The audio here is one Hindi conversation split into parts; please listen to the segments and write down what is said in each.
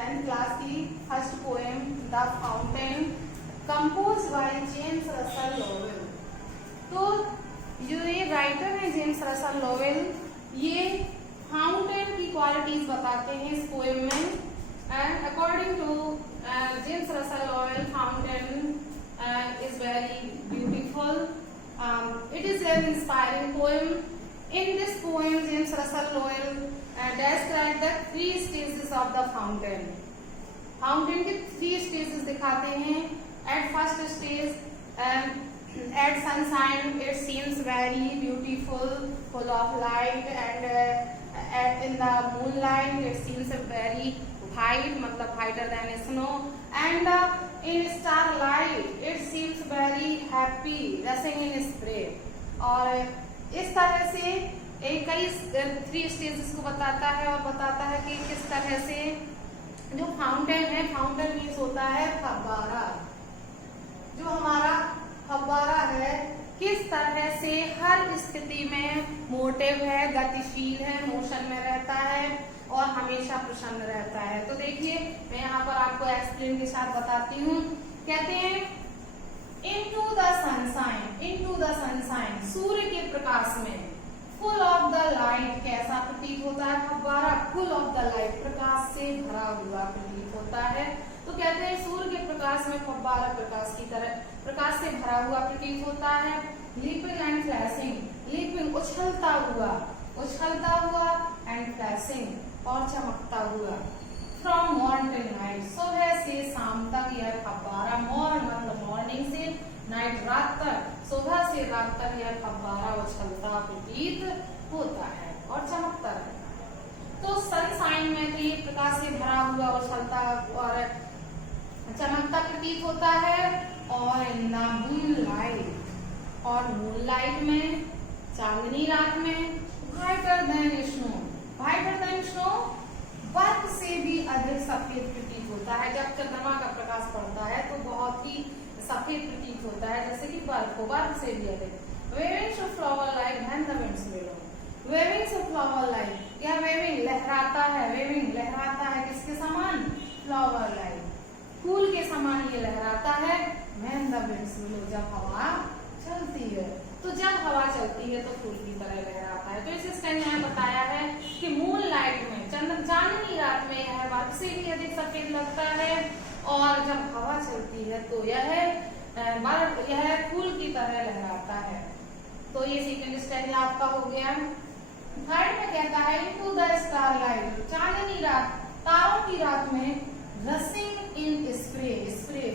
10th क्लास की first poem the fountain compose by James Russell Lowell. तो जो ये राइटर है जेम्स रसल लोवेल, ये फाउंटेन की क्वालिटीज बताते हैं इस पोएम में। And according to James Russell Lowell, fountain is very beautiful. It is an inspiring poem. In this poem, James Russell Lowell describes the 3 stages of the fountain. Fountain के 3 stages दिखाते हैं. At first stage, at sunshine, it seems very beautiful, full of light, and in the moonlight, it seems very white, मतलब whiter than snow, and in starlight it seems very happy, rushing in spray। और इस तरह से कई 3 स्टेजेस को बताता है और बताता है कि किस तरह से जो फाउंटेन है, फाउंटेन मीन्स होता है फव्वारा। जो हमारा फव्वारा है किस तरह से हर स्थिति में मोटिव है, गतिशील है, मोशन में रहता है और हमेशा प्रसन्न रहता है। तो देखिए मैं यहाँ पर आपको एक्सप्लेन के साथ बताती हूँ। कहते हैं इनटू द सनशाइन, सूर्य के प्रकाश में, फुल ऑफ द लाइट, कैसा प्रतीत होता है फव्वारा? फुल ऑफ द लाइट, प्रकाश से भरा हुआ प्रतीत होता है। तो कहते हैं सूर्य के प्रकाश में फव्वारा प्रकाश की तरह, प्रकाश से भरा हुआ प्रतीत होता है। लीपिंग एंड फ्लैशिंग, लीपिंग उछलता हुआ एंड फ्लैशिंग और चमकता हुआ। फ्रॉम मॉर्निंग टिल नाइट, सुबह से शाम तक यह फव्वारा, मॉर्निंग मतलब मॉर्निंग से, नाइट रात तक, सुबह से रात तक यह फव्वारा उछलता प्रतीत होता है और चमकता रहता है। तो सनशाइन में तो ये प्रकाश से भरा हुआ उछलता और चमकता प्रतीत होता है। और इन द मूनलाइट, और मूनलाइट में, चांदनी रात में, व्हाइटर देन स्नो, बर्फ से भी अधिक सफेद प्रतीत होता है। जब चंद्रमा का प्रकाश पड़ता है तो बहुत ही सफेद प्रतीत होता है, जैसे कि बर्फ से भी अधिक। Wavings of flower like when the winds blow, wavings of flower like, यह वेविंग लहराता है, किसके समान? फ्लावर लाइक, फूल के समान ये लहराता है। व्हेन द विंड्स ब्लो, जब हवा चलती है, तो जब हवा चलती है तो फूल की तरह लहराता है। तो इस स्टेंजा में बताया है कि मून लाइट में, चांदनी रात में यह बर्फ से भी अधिक सफेद लगता है और जब हवा चलती है तो यह फूल की तरह लहराता है। तो ये सेकंड स्टेंजा आपका हो गया। थर्ड में कहता है इनटू द स्टारलाइट, चांदनी रात, तारों की रात में, रसिंग इन स्प्रे,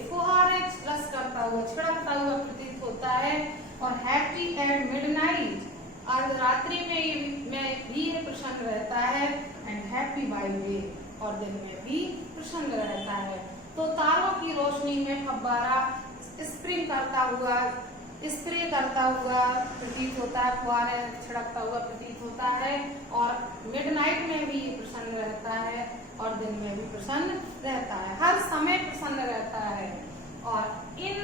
फुहारे रस करता हुआ, छिड़कता हुआ प्रतीत होता है। और हैप्पी एट मिडनाइट, अर्धरात्रि में भी प्रसन्न रहता है। एंड हैप्पी बाय डे, और दिन में भी प्रसन्न रहता है। तो तारों की रोशनी में फव्वारा स्प्रे करता हुआ प्रतीत होता है, फुहारे छिड़कता हुआ प्रतीत होता है। और मिडनाइट में भी प्रसन्न रहता है और दिन में भी प्रसन्न रहता है, हर समय प्रसन्न रहता है। और इन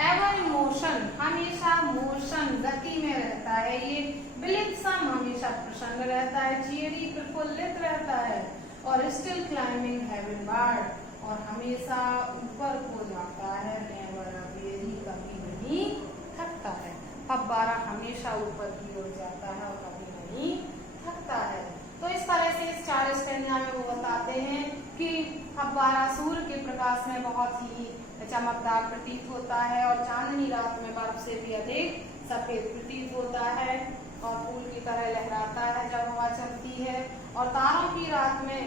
एवर इमोशन, हमेशा मोशन, गति में रहता है ये। ब्लित्सम, हमेशा प्रसन्न रहता है। चीयरी, प्रफुल्लित रहता है। और स्टिल क्लाइंबिंग हेवन वार्ड, और हमेशा ऊपर को जाता है। नेवर वेरी, कभी नहीं थकता है। फव्वारा हमेशा ऊपर की ओर जाता है और कभी नहीं थकता है। तो इस तरह से इस 4 स्टेंजा में वो बताते हैं कि फव्वारा सूर्य के प्रकाश में बहुत ही चमकदार प्रतीत होता है और चांदनी रात में बर्फ से भी अधिक सफेद प्रतीत होता है और फूल की तरह लहराता है जब हवा चलती है। और तारों की रात में,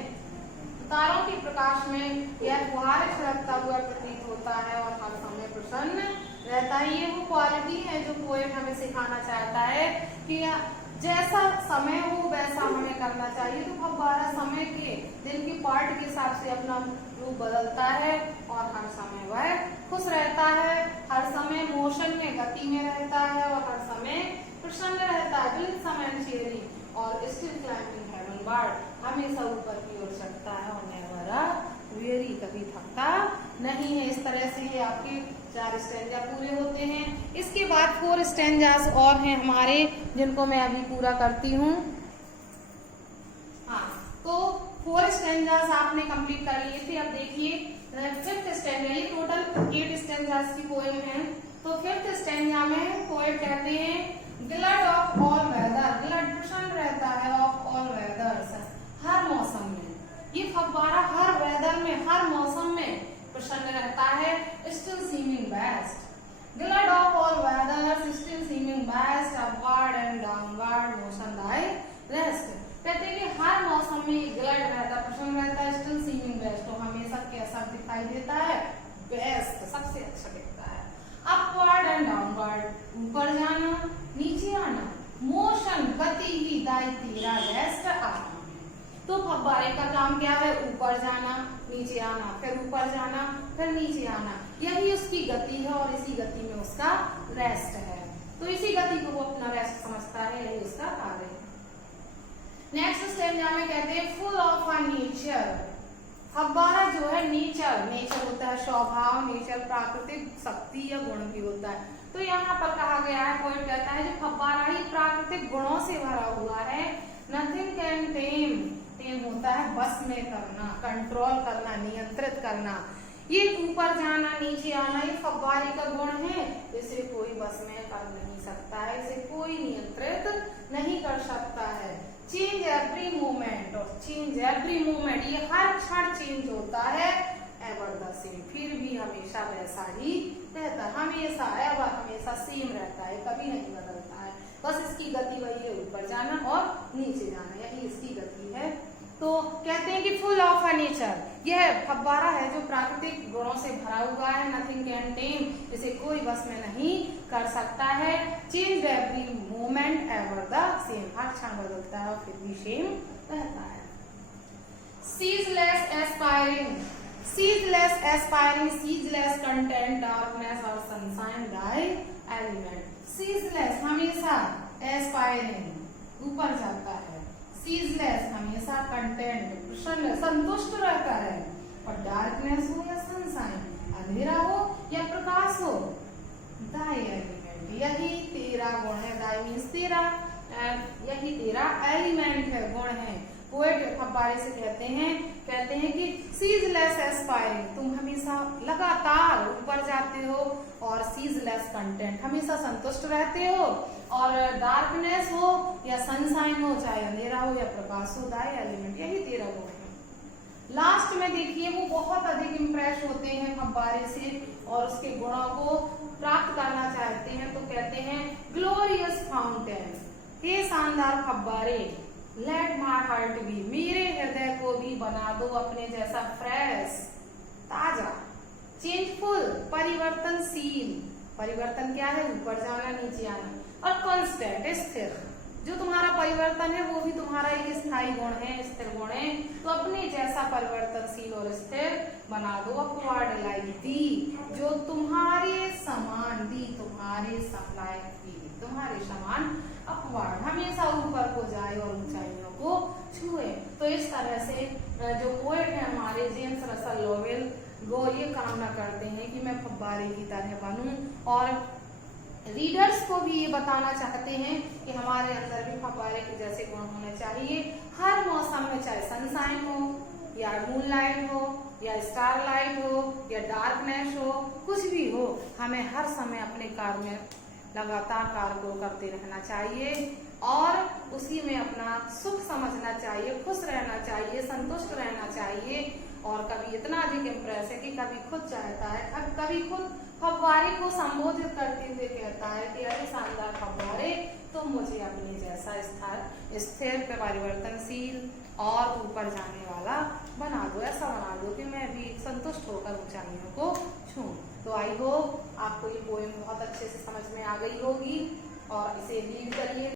तारों के प्रकाश में यह फुहारे छिड़कता हुआ प्रतीत होता है और हर समय प्रसन्न रहता है। ये वो क्वालिटी है जो पोएट हमें सिखाना चाहता है कि जैसा समय हो वैसा हमें करना चाहिए। तो फव्वारा समय के, दिन के पार्ट के हिसाब से अपना रूप बदलता है और हर समय वह खुश रहता है, हर समय मोशन में, गति में रहता है और हर समय प्रसन्न रहता है। और स्टिल क्लाइंबिंग हेवन वार्ड, हमेशा ऊपर की ओर चढ़ता है और नेवर वेरी, कभी थकता नहीं है। इस तरह से ये आपके 4 स्टेंजा पूरे होते हैं। इसके बाद 4 स्टेंजास और हैं हमारे, जिनको मैं अभी पूरा करती हूँ। हाँ, तो 4 स्टैंजास आपने कंप्लीट कर लिए थे। अब देखिए 5th स्टैंजा, ये टोटल 8 स्टैंजास की पोएम है। तो 5th स्टैंजा में पोएट कहते हैं ग्लड ऑफ ऑल वेदर, ग्लड प्रसन्न रहता है, ऑफ ऑल वेदर्स, हर मौसम में। ये फव्वारा हर वेदर में, हर मौसम में प्रसन्न रहता है। Still seeming best, glad of all weathers, still seeming best, upward and downward motion by rest. कहते हैं कि हर मौसम में ग्लड रहता है, प्रसन्न रहता है, स्टिल सीमिंग बेस्ट, तो हमेशा कैसा दिखाई देता है? बेस्ट, सबसे अच्छा दिखता है। अपवर्ड एंड डाउनवर्ड, ऊपर जाना नीचे आना, मोशन गति ही दाई तेरा रेस्ट आना। तो फव्वारे का काम क्या है? ऊपर जाना नीचे आना, फिर ऊपर जाना फिर नीचे आना, यही उसकी गति है और इसी गति में उसका रेस्ट है। तो इसी गति को वो अपना रेस्ट समझता है, यही उसका कार्य है। नेक्स्ट स्टेंजा में कहते हैं फुल ऑफ अ नेचर। फव्वारा जो है नेचर, नेचर होता है स्वभाव, नेचर प्राकृतिक शक्ति या गुण भी होता है। तो यहाँ पर कहा गया है, पोएट कहता है जो फव्वारा ही प्राकृतिक गुणों से भरा हुआ है। नथिंग कैन टेम, टेम होता है बस में करना, कंट्रोल करना, नियंत्रित करना। ये ऊपर जाना नीचे आना ये फव्वारे का गुण है, इसे कोई बस में कर नहीं सकता है, इसे कोई नियंत्रित नहीं कर सकता है। चेंज एवरी मोमेंट, और चेंज एवरी मोमेंट, ये हर क्षण चेंज होता है। एवर द सेम, फिर भी हमेशा वैसा ही रहता है, हमेशा एवर, हमेशा सेम रहता है, कभी नहीं बदलता है। बस इसकी गति वही है, ऊपर जाना और नीचे जाना, यही इसकी गति है। तो कहते हैं कि फुल ऑफ अ नेचर, यह फव्वारा है जो प्राकृतिक गुणों से भरा हुआ है। नथिंग कैन टेम, इसे कोई बस में नहीं कर सकता है। Change every moment ever the same, हर क्षण बदलता है और फिर भी सेम रहता है। Ceaseless aspiring, ceaseless aspiring, ceaseless content, darkness और सनशाइन बाय एलिमेंट। सीजलेस हमेशा, एस्पायरिंग ऊपर जाता है, सीजलेस हमेशा कंटेंट प्रसन्न संतुष्ट रहता है, और डार्कनेस हो या सनशाइन, अंधेरा हो या प्रकाश हो, दाई एलिमेंट, यही तेरा गुण है। दाई मीन्स तेरा, यही तेरा एलिमेंट है, गुण है। पोएट फव्वारे से कहते हैं कि सीजलेस एस्पायरिंग, तुम हमेशा लगातार ऊपर जाते हो, और सीजलेस कंटेंट, हमेशा संतुष्ट रहते हो, और डार्कनेस हो या सनशाइन हो, चाहे अंधेरा हो या प्रकाश हो, दाई एलिमेंट, यही तेरा गुण है। लास्ट में देखिए वो बहुत अधिक इम्प्रेस होते हैं फव्वारे से और उसके गुणों को प्राप्त करना चाहते हैं। तो कहते हैं ग्लोरियस फाउंटेन, हे शानदार फव्वारे, लेट माई हार्ट बी, मेरे हृदय को भी बना दो अपने जैसा फ्रेश, ताजा। चेंजफुल, परिवर्तनशील, परिवर्तन क्या है? ऊपर जाना नीचे आना, और कांस्टेंट, स्थिर, जो तुम्हारा परिवर्तन है वो भी तुम्हारा एक स्थायी गुण है, स्थिर गुण है। तो अपने जैसा परिवर्तनशील और स्थिर बना दो। अपवर्ड लाइक दी, जो तुम्हारे समान, दी तुम्हारे लाइक दी, तुम्हारे समान अपवर्ड, हमेशा ऊपर को जाए और ऊंचाइयों को छुए। तो इस तरह से जो पोएट है हमारे जेम्स रसल लोवेल, वो ये कामना करते हैं कि मैं फव्वारे की तरह बनूं, और रीडर्स को भी ये बताना चाहते हैं कि हमारे अंदर भी फव्वारे के जैसे गुण होने चाहिए। हर मौसम में, चाहे सनशाइन हो या मूनलाइट हो या स्टारलाइट हो या डार्कनेस हो, कुछ भी हो, हमें हर समय अपने कार्य में लगातार कार्य को करते रहना चाहिए, और उसी में अपना सुख समझना चाहिए, खुश रहना चाहिए, संतुष्ट रहना चाहिए। और कभी इतना अधिक इम्प्रेस है कि कभी खुद चाहता है, कभी खुद फव्वारे को संबोधित करते हुए कहता है कि अरे शानदार फव्वारे, तुम मुझे अपने जैसा स्थिर, परिवर्तनशील और ऊपर जाने वाला बना दो, ऐसा बना दो कि मैं भी संतुष्ट होकर ऊंचाइयों को छूं। तो आई होप आपको ये पोएम बहुत अच्छे से समझ में आ गई होगी, और इसे रीड करिए।